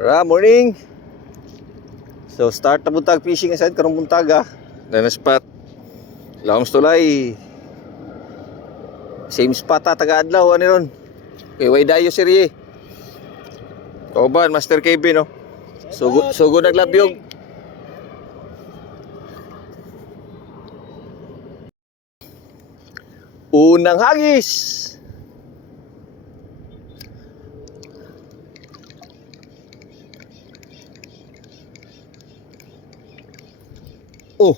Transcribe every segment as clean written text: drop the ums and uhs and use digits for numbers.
Morning. So start na buntag fishing aside karong buntaga. Na spot. Lawom tulay. Same spot taga adlaw ani ron. Kay way dayo serye. Oban Master KB no. Sugod naglabyog. Unang hagis. Oh.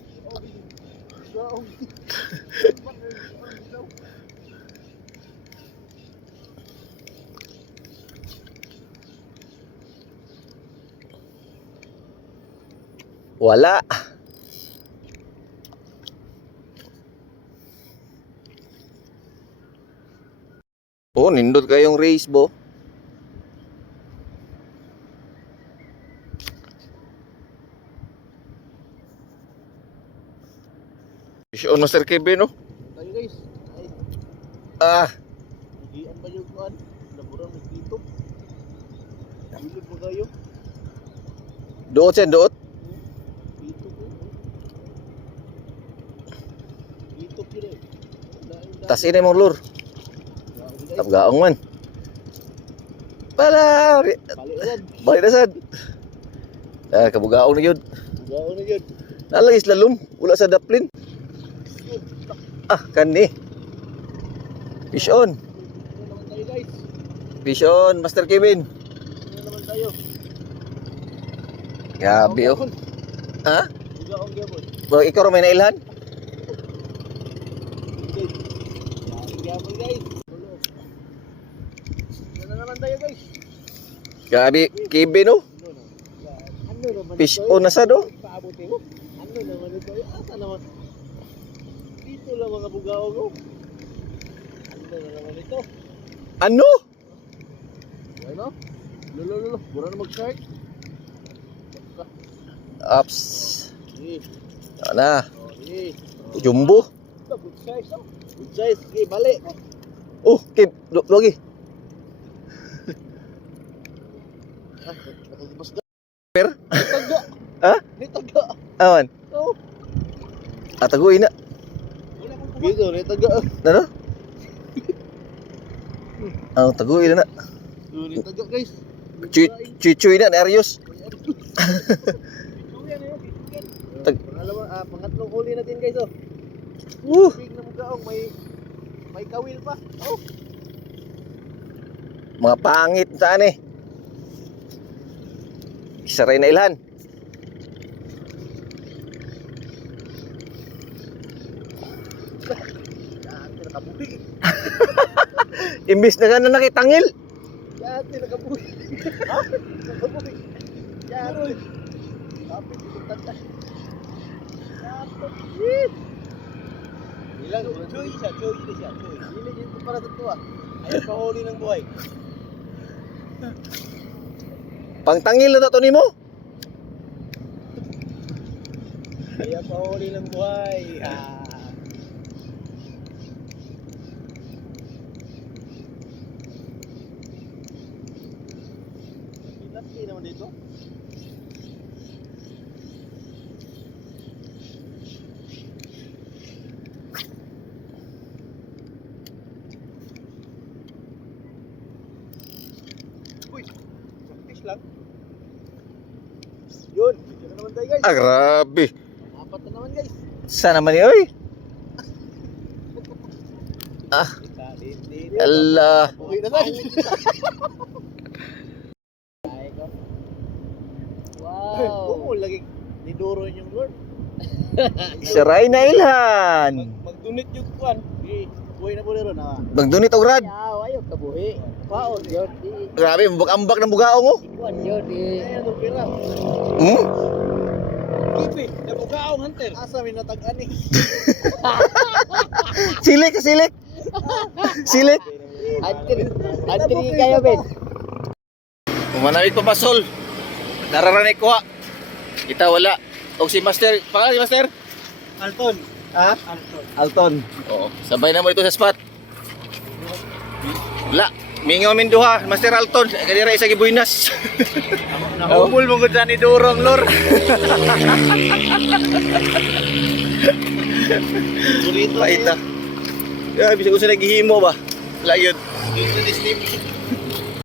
Wala. Oh, nindot kayong race bo. Fish on Master KB no? Tayo guys. Ah, Higian ba yung kuhan? Laburang nagdito. Bilog mo kayo. doot yan, doot. Dito po. Dito po rin. Tas ini mong lure. Tapgaong man. Pala, Balikan. balik na sad. Ah, kabugaong na yun. Gawin na yun. Nalagis lalum, wala sa daplin. Ah, kani. Fish on. Ano naman tayo guys? Fish on, Master Kevin. Ano naman tayo? Grabe oh. Ha? Bugaong gabon. Bro, ikaw rin may nailhan? Gabon guys. Ano naman tayo guys? Grabe, Kevin oh. Ano naman Fish ito? on na sad oh. Paabuti mo? Ano naman ito? Asa naman? Dito lang mga bugaong ko. Ano naman ito? Ano? Ano? Lolo. Mura na mag-shark. Ups. Eh. Ana, Eh. jumbo. Good size. Good size. Okay, balik. Oh, Kev, logi. Nakagibas ka. Per? Taga. Ha? Ni taga. Aman. Oh. Ataguin na. Dito, ni taga. Ano? Ang taguin na. Ni taga, guys. Chuy na, Arios. Pangatlong huli natin, guys, oh. Big na mugaong, may kawil pa. Oh. Mga pangit saan eh. Isa rin na ilhan. Yan, nakabuhi. Imbis na ka na nakitangil. Yan, nakabuhi. Ha? Nakabuhi. Yan. Kapit, itong tanda. Ilang, choy siya. Hindi dito para dito ah. Ayaw pahuli ng buhay. Pangtangil na to ni mo. Ayaw pahuli ng buhay. Laki naman dito. Uy, fish lang. Yun, dito na naman tayo guys. Ah, grabe. Apat na naman guys. Saan naman yun, oy? Ah, Allah. Okay na tayo. Wow. Oo, lagi niduro yung Lord. Isa rin na ilhan. Magdunit yung kuwan. Buhay na po rin ha. Magdunit og rad. Ayaw kabuhi. Paon yun. Grabe, ambak ng bugaong oh. Kuwan yun. Ayan ang pira. Hmm? Kipi, nabugaong hunter. Asa may natag-an eh. Silik, silik. Silik. Hunter kayo Ben. Manawid pa pasol. Nararanig ko ha. Kita wala. O si Master, pangalan si Master? Alton. Ha? Alton. Alton. Oo. Sabay na mo ito sa spot. Wala. Mingaw min duha, Master Alton, kanira isa gibuinas. Nahumol mo gud ni Durong, lor. Burrito. Paita. Ya, bisa ko sa naghihimo ba? Layod. Dito ni Steve.